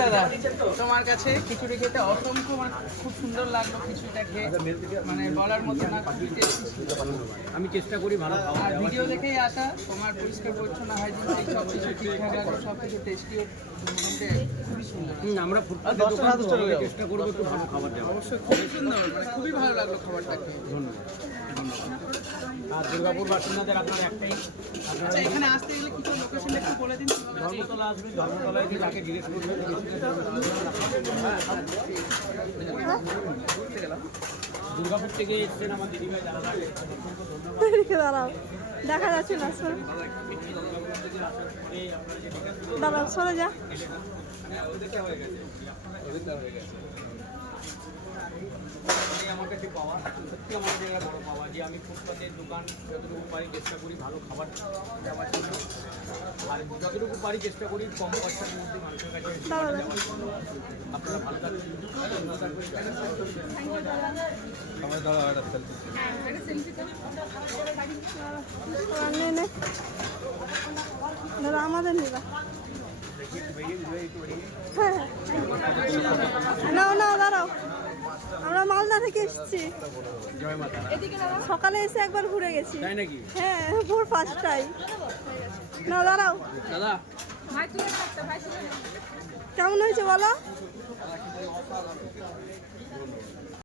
দাদা তোমার কাছে খিচুড়ি খেতে অসংখ্য মানে খুব সুন্দর লাগলো খিচুড়িটা খেয়ে মানে বলার মতো না খুবই টেস্টি ছিল। আমি চেষ্টা করি ভালো খাওয়া আর ভিডিও দেখেই আসা তোমার পরিষ্কার পরিচ্ছন্ন হাইজিন সব কিছু ঠিকঠাক লাগলো সব কিছু টেস্টিও মোটামুটি খুবই সুন্দর। আমরা ফুটপাতে দোকান তো চেষ্টা করবো একটু ভালো খাবার দেওয়া। অবশ্যই খুবই সুন্দর মানে খুবই ভালো লাগলো খাবারটা খেয়ে। ধন্যবাদ। আর দুর্গাপুর বাসিন্দাদের আপনার একটাই, আচ্ছা এখানে আসতে গেলে কিছু লোকেশনটা একটু বলে দিন। ধর্মতলা আসবেন, ধর্মতলায় গিয়ে তাকে জিজ্ঞেস করবেন। দুর্গাপুর থেকে এসছেন আমার দিদিভাই যারা দাঁড়াও দেখা যাচ্ছে না দাঁড়াও সরে যা। আমার কাছে পাওয়া সত্যি আমার জায়গায় বড় পাওয়া যে আমি ফুটপাতের দোকান যতটুকু পারি চেষ্টা করি ভালো খাবার দেওয়ার জন্য, আর যতটুকু পারি চেষ্টা করি কম পয়সার মধ্যে মানুষের কাছে আপনারা ভালো থাকবেন। আমাদের নিবা হ্যাঁ নাও নাও দাঁড়াও, আমরা মালদা থেকে এসেছি। সকালে এসে একবার ঘুরে গেছি। তাই নাকি? হ্যাঁ ভোর 5টায়। নাও দাঁড়াও দাদা কেমন হয়েছে বলো।